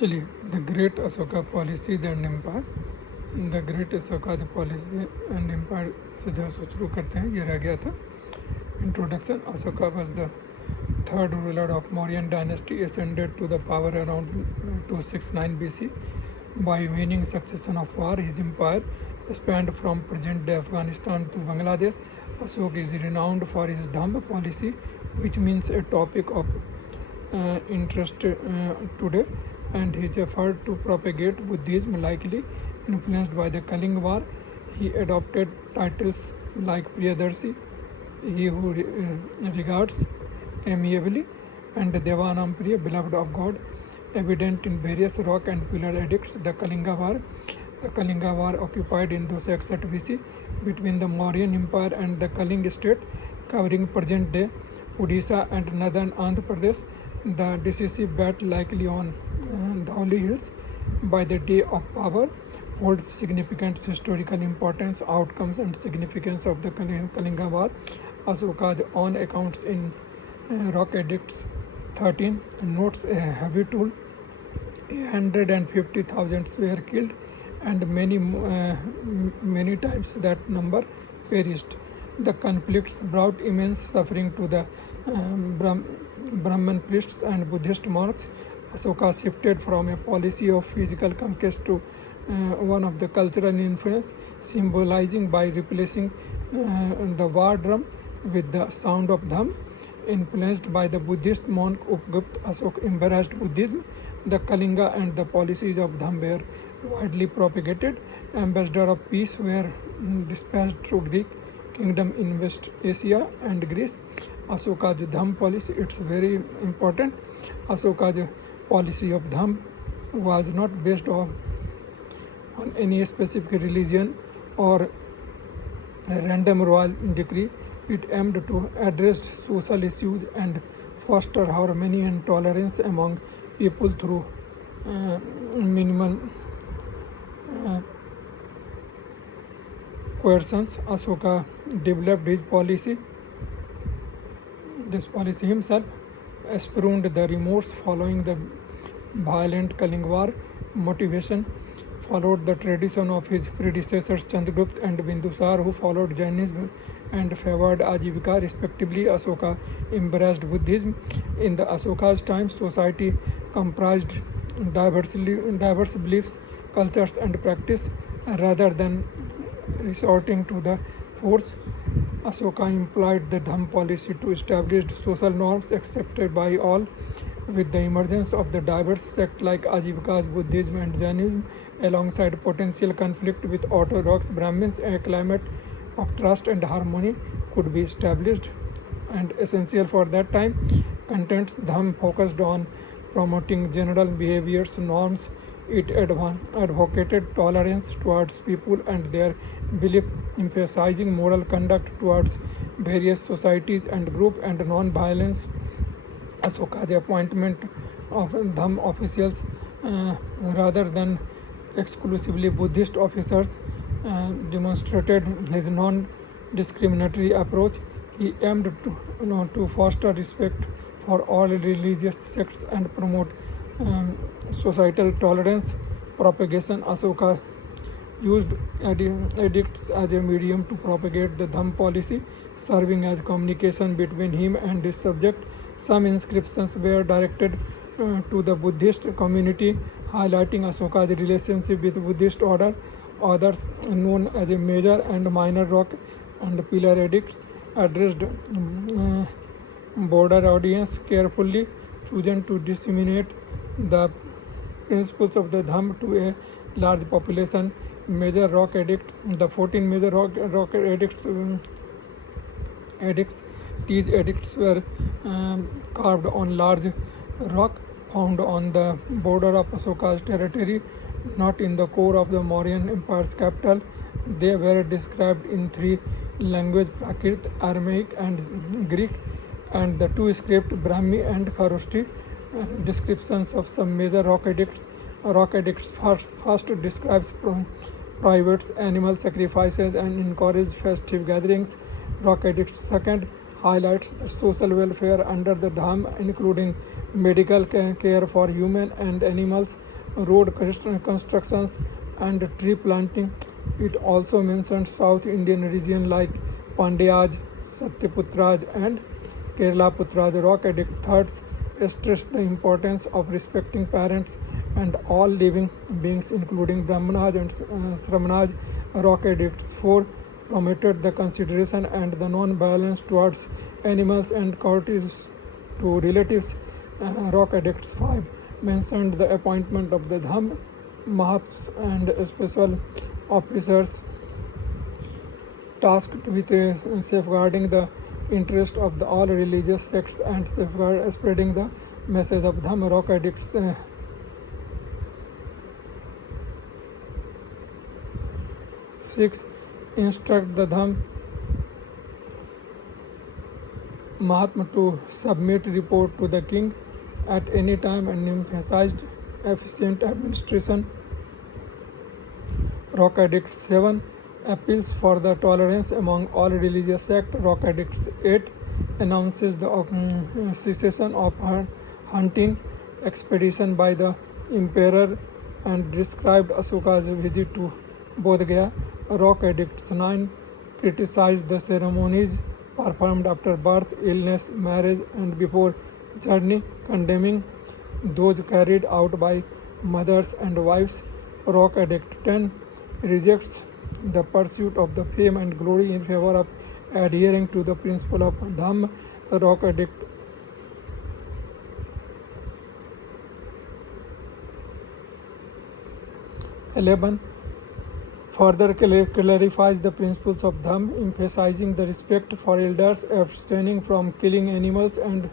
चलिए the great Ashoka policies and empire. The great Ashoka the policy and empire से जो शुरू करते हैं, ये रह गया था introduction. Ashoka was the third ruler of Mauryan dynasty, ascended to the power around 269 BC. By winning succession of war, his empire spanned from present-day Afghanistan to Bangladesh. Ashok is renowned for his Dhamma policy, which means a topic of interest today, and his effort to propagate Buddhism, likely influenced by the Kalinga War. He adopted titles like Priyadarshi, he who regards amiably, and Devanam Priya, beloved of God, evident in various rock and pillar edicts. The Kalinga War occupied in 261 BC between the Mauryan Empire and the Kalinga state, covering present-day Odisha and northern Andhra Pradesh. The decisive battle, likely on Dhauli Hills, by the day of power, holds significant historical importance. Outcomes and significance of the Kalinga War. Ashoka's own accounts in Rock Edicts 13 notes a heavy toll. 150,000 were killed, and many times that number perished. The conflicts brought immense suffering to the Brahman priests and Buddhist monks. Ashoka shifted from a policy of physical conquest to one of the cultural influence, symbolizing by replacing the war drum with the sound of Dham. Influenced by the Buddhist monk Upgupta, Ashok embraced Buddhism. The Kalinga and the policies of Dham were widely propagated. Ambassadors of peace were dispatched through Greek kingdom in West Asia and Greece. Ashoka's Dham policy, it's very important. Ashoka's policy of Dham was not based on any specific religion or a random royal decree. It aimed to address social issues and foster harmony and tolerance among people through minimal coercions. Ashoka developed this policy himself, spurned the remorse following the violent Kalinga War. Motivation followed the tradition of his predecessors Chandragupta and Bindusar, who followed Jainism and favored Ajivika respectively. Ashoka embraced Buddhism. In the Ashoka's time, society comprised diverse beliefs, cultures, and practice. Rather than resorting to the force, Ashoka employed the Dham policy to establish social norms accepted by all. With the emergence of the diverse sects like Ajivikas, Buddhism, and Jainism, alongside potential conflict with Orthodox Brahmins, a climate of trust and harmony could be established. And essential for that time, contents Dham focused on promoting general behaviors norms. It advocated tolerance towards people and their belief, emphasizing moral conduct towards various societies and groups, and non-violence. Ashoka's appointment of Dham officials rather than exclusively Buddhist officers demonstrated his non-discriminatory approach. He aimed to foster respect for all religious sects and promote societal tolerance. Propagation. Ashoka used edicts as a medium to propagate the Dham policy, serving as communication between him and his subject. Some inscriptions were directed to the Buddhist community, highlighting Ashoka's relationship with Buddhist order. Others, known as a major and minor rock and pillar edicts, addressed border audience, carefully chosen to disseminate the principles of the Dham to a large population. Major rock edict. The 14 major rock edicts. These edicts were carved on large rock found on the border of Ashoka's territory, not in the core of the Mauryan Empire's capital. They were described in three languages: Prakrit, Aramaic, and Greek, and the two scripts, Brahmi and Kharoshthi. Descriptions of some major rock edicts. Rock edicts first describes private animal sacrifices and encourage festive gatherings. Rock edicts second highlights the social welfare under the Dhamma, including medical care for human and animals, road constructions, and tree planting. It also mentions South Indian region like Pandyaj, Satyaputraj, and Kerala Putraj. Rock Addict thirds stressed the importance of respecting parents and all living beings, including Brahmanas and Sramanas. Rock Addicts 4 promoted the consideration and the non-violence towards animals and courtesy to relatives. Rock Addicts 5 mentioned the appointment of the Dhamma Mahats and special officers tasked with safeguarding the interest of the all religious sects and spreading the message of Dhamma. Rock Addicts 6 instruct the Dhamma Mahatma to submit report to the king at any time and emphasized efficient administration. Rock Addicts 7 appeals for the tolerance among all religious sects. Rock Addicts 8 announces the cessation of hunting expedition by the emperor and described Ashoka's visit to Bodh Gaya. Rock Addicts 9 criticized the ceremonies performed after birth, illness, marriage, and before journey, condemning those carried out by mothers and wives. Rock Addict 10 rejects the pursuit of the fame and glory in favor of adhering to the principle of Dhamma. The Rock Addict 11 further clarifies the principles of Dhamma, emphasizing the respect for elders, abstaining from killing animals, and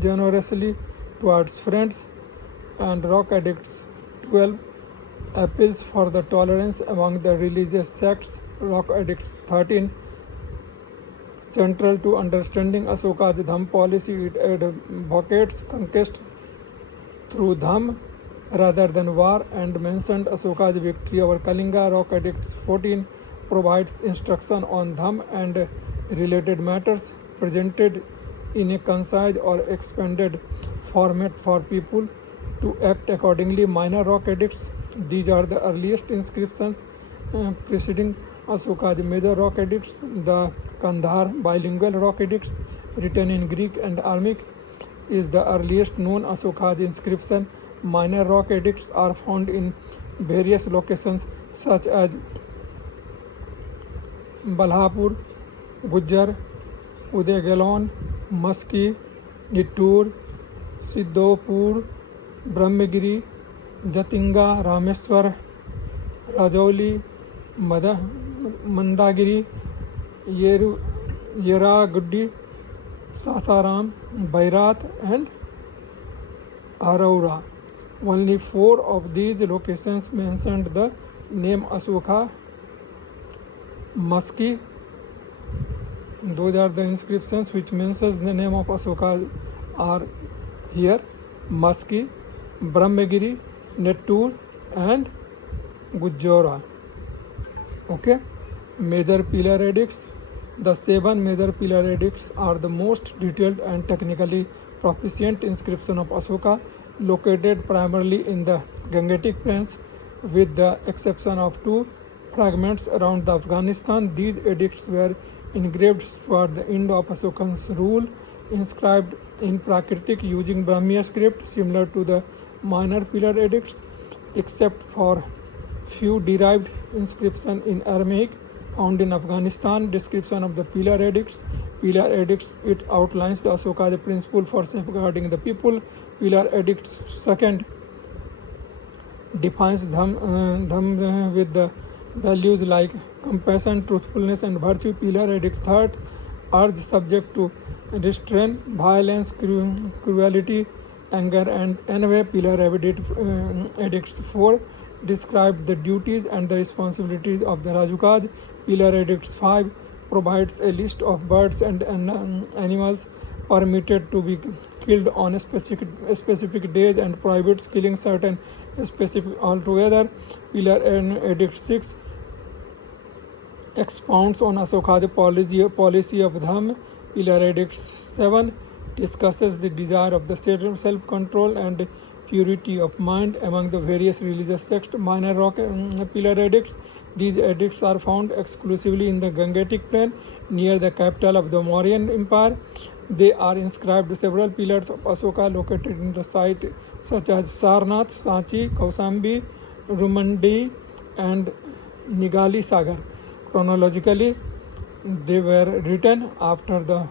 generously towards friends. And Rock Addicts 12 appeals for the tolerance among the religious sects. Rock Addicts 13 central to understanding Ashoka's Dhamma policy, it advocates conquest through Dhamma rather than war and mentioned Ashoka's victory over Kalinga. Rock Addicts 14 provides instruction on Dhamma and related matters presented in a concise or expanded format for people to act accordingly. Minor Rock Addicts, these are the earliest inscriptions preceding Ashoka's major Rock Addicts. The Kandhar bilingual Rock Addicts, written in Greek and Aramaic, is the earliest known Ashoka's inscription. Minor Rock Addicts are found in various locations such as Balhapur, Gujjar, Udegalon, Maski, Nittur, Siddhopur, Brahmagiri, Jatinga, Rameswar, Rajouli, Mandagiri, Yeraguddi, Sasaram, Bairat, and Araura. Only 4 of these locations mentioned the name Ashoka. Maski, those are the inscriptions which mentions the name of Ashoka are here. Maski, Brahmagiri, Nettur, and Gujjora. Okay, major pillar edicts. The 7 major pillar edicts are the most detailed and technically proficient inscription of Ashoka, located primarily in the Gangetic Plains, with the exception of 2 fragments around the Afghanistan. These edicts were engraved toward the end of Ashoka's rule, inscribed in Prakritic using Brahmi script similar to the minor pillar edicts, except for few derived inscriptions in Aramaic found in Afghanistan. Description of the pillar edicts. Pillar edicts, it outlines the Ashoka's principle for safeguarding the people. Pillar edicts second defines Dhamma with the values like compassion, truthfulness, and virtue. Pillar edict third urge subject to restrain violence, cruelty, anger, and envy. Pillar edicts 4 describe the duties and the responsibilities of the Rajukas. Pillar edicts 5 provides a list of birds and animals permitted to be killed on a specific days and prohibits killing certain specific altogether. Pillar edict 6 expounds on Ashoka's policy of Dhamma. Pillar Edict 7 discusses the desire of the self-control and purity of mind among the various religious sects. Minor rock pillar edicts. These edicts are found exclusively in the Gangetic plain near the capital of the Mauryan Empire. They are inscribed several pillars of Ashoka located in the site such as Sarnath, Sanchi, Kausambi, Rumandi, and Nigali Sagar. Chronologically, they were written after the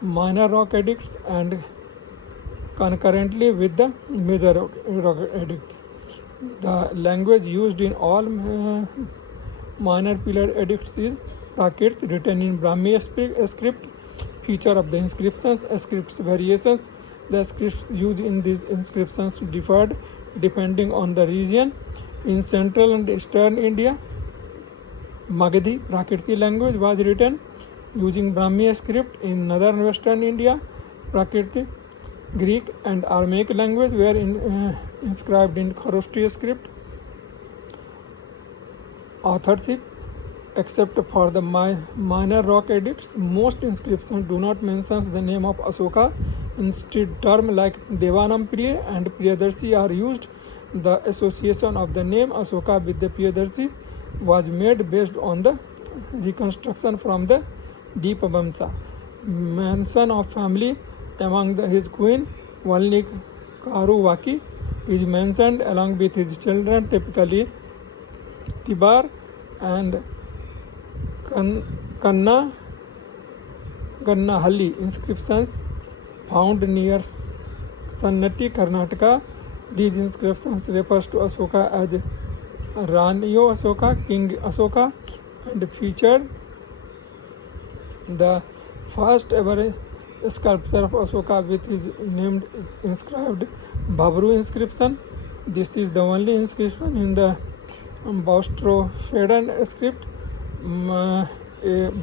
minor rock edicts and concurrently with the major rock edicts. The language used in all minor pillar edicts is Prakrit, written in Brahmi script. Feature of the inscriptions, scripts variations. The scripts used in these inscriptions differed depending on the region. In central and eastern India, Magadhi Prakriti language was written using Brahmi script. In northern western India, Prakriti, Greek and Aramaic language were inscribed in Kharosthi script. Authorship. Except for the minor rock edicts, most inscriptions do not mention the name of Ashoka. Instead, terms like Devanam Priya and Priyadarshi are used. The association of the name Ashoka with the Priyadarshi was made based on the reconstruction from the Deepavamsa. Mention of family among his queen, only Karuvaki, is mentioned along with his children, typically Tibar and Gannahalli. Inscriptions found near Sannati, Karnataka. These inscriptions refers to Ashoka as Ranyo Ashoka, King Ashoka, and featured the first ever sculpture of Ashoka with his name inscribed Babru inscription. This is the only inscription in the Baustrophaedan script.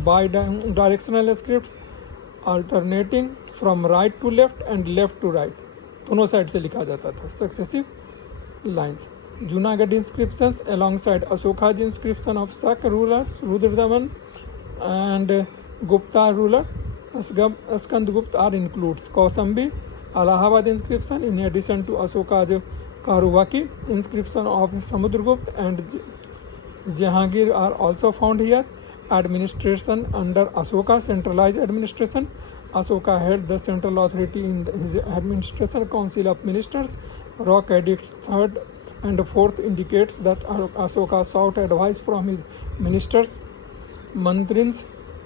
Bi-directional scripts alternating from right to left and left to right, दोनों side से लिखा जाता था, successive lines. Junagadh inscriptions alongside Ashoka's inscription of Shak ruler Rudradaman and Gupta ruler Skandgupta are includes. Kausambi Allahabad inscription in addition to Ashoka's Karuvaki inscription of Samudragupta and Jahangir are also found here. Administration under Ashoka, centralized administration. Ashoka held the central authority in his administration. Council of Ministers. Rock edicts 3rd and 4th indicates that Ashoka sought advice from his ministers, mantrins,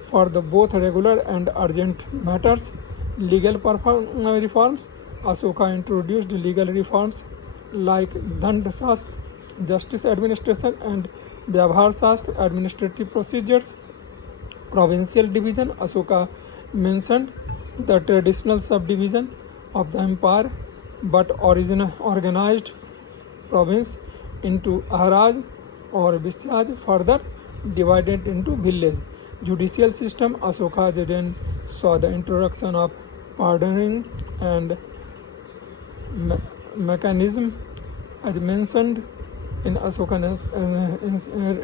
for the both regular and urgent matters. Legal reforms. Ashoka introduced legal reforms like Dand Shastra, justice administration, and Vyavhar Shastra, administrative procedures. Provincial division. Ashoka mentioned the traditional subdivision of the empire but organized province into Ahraj or Visyaj, further divided into village. Judicial system. Ashoka's reign saw the introduction of pardoning and mechanism as mentioned in Ashoka's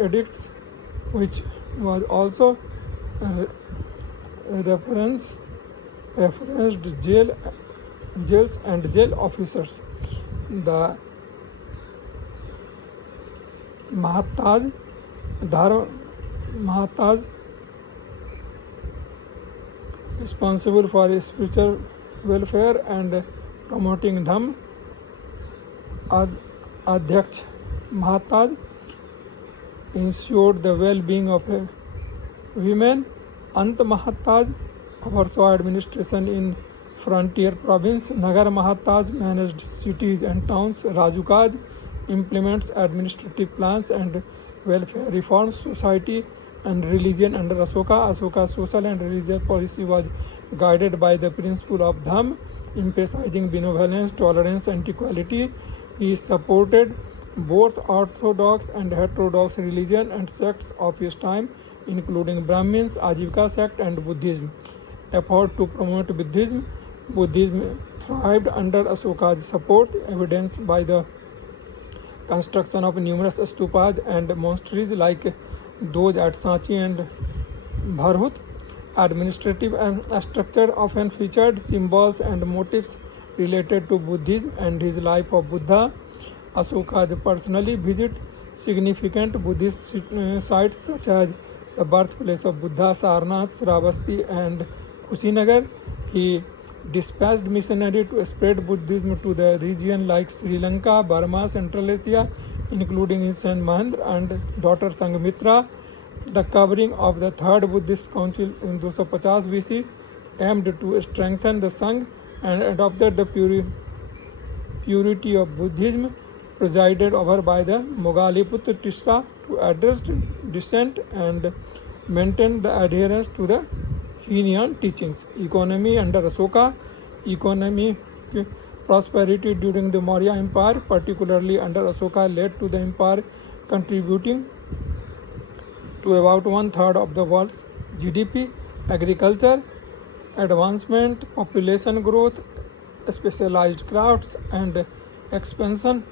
edicts, which was also referenced jails and jail officers. The Mahataj responsible for spiritual welfare and promoting Dhamma. Adhyaksh Mahataj ensured the well-being of women. Ant Mahataj oversaw administration in frontier province. Nagar Mahataj managed cities and towns. Rajukaj implements administrative plans and welfare reforms. Society and religion under Ashoka. Ashoka's social and religious policy was guided by the principle of Dhamma, emphasizing benevolence, tolerance, and equality. He supported both orthodox and heterodox religion and sects of his time, including Brahmins, Ajivika sect, and Buddhism. Effort to promote Buddhism thrived under Ashoka's support, evidenced by the construction of numerous stupas and monasteries like those at Sanchi and Bharhut. Administrative structure often featured symbols and motifs related to Buddhism and his life of Buddha. Ashoka personally visited significant Buddhist sites such as the birthplace of Buddha, Sarnath, Sravasti, and Kushinagar. He dispatched missionaries to spread Buddhism to the region like Sri Lanka, Burma, Central Asia, including his son Mahendra and daughter Sanghamitra. The covering of the Third Buddhist Council in 250 BC aimed to strengthen the Sangha and adopted the purity of Buddhism, presided over by the Mogaliputra Tisra to address dissent and maintain the adherence to the Hinian teachings. Economy under Ashoka, economic prosperity during the Maurya Empire, particularly under Ashoka, led to the empire contributing to about 1/3 of the world's GDP. Agriculture, advancement, population growth, specialized crafts, and expansion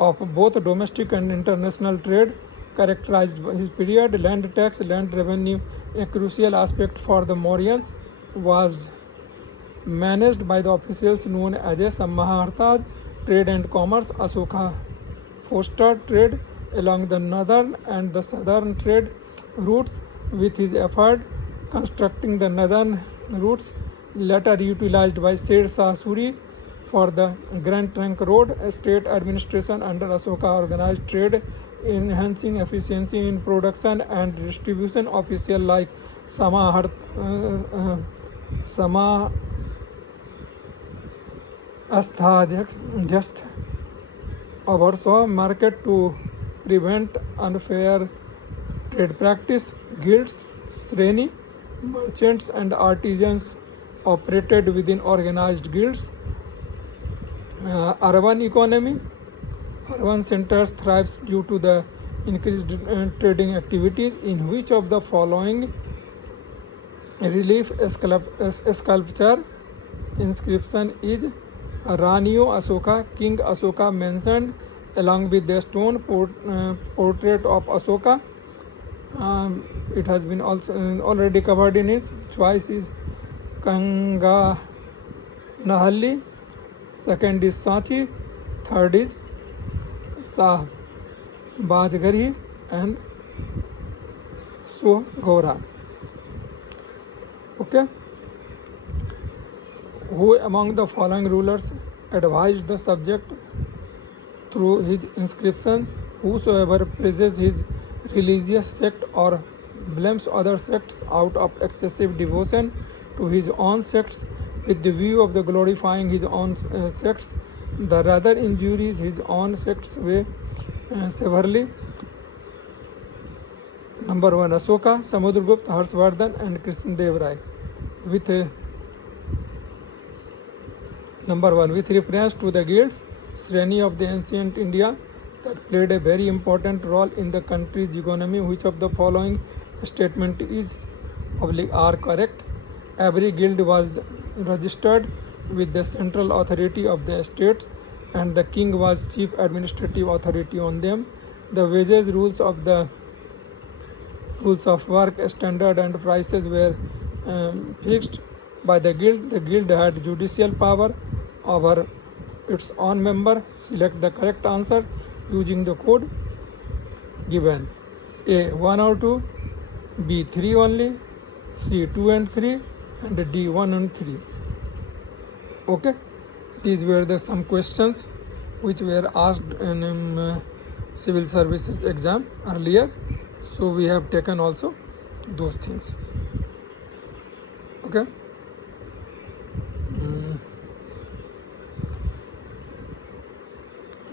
of both domestic and international trade characterized his period. Land tax, land revenue, a crucial aspect for the Mauryans, was managed by the officials known as a Sammahartaj. Trade and commerce, Ashoka fostered trade along the northern and the southern trade routes, with his effort constructing the northern routes later utilized by Sher Shah Suri for the Grand Trunk Road. State administration under Ashoka organized trade, enhancing efficiency in production and distribution. Official like Samasthadyaksh oversaw market to prevent unfair trade practice. Guilds, shreni, merchants and artisans operated within organized guilds. Urban economy, urban centers thrives due to the increased trading activities. In which of the following relief sculpture inscription is Ranio Ashoka, King Ashoka mentioned along with the stone portrait of Ashoka? It has been also already covered in his choice is Kanga Nahalli, second is Sanchi, third is Shah Bajgari and Sogora. Okay. Who among the following rulers advised the subject through his inscription? Whosoever praises his religious sect or blames other sects out of excessive devotion to his own sects with the view of the glorifying his own sects, the rather injures his own sects way severely. Number 1, Ashoka, Samudragupta, Harshvardhan and Krishnadev Rai. With Number 1, with reference to the guilds, shreni of the ancient India that played a very important role in the country's economy, which of the following statement is are correct? Every guild was registered with the central authority of the states and the king was chief administrative authority on them. The wages rules of work standard and prices were fixed by the guild. The guild had judicial power over its own member. Select the correct answer using the code given. A 1 or 2, B 3 only, C 2 and 3 and D 1 and 3. Okay, these were the some questions which were asked in civil services exam earlier, so we have taken also those things. Okay.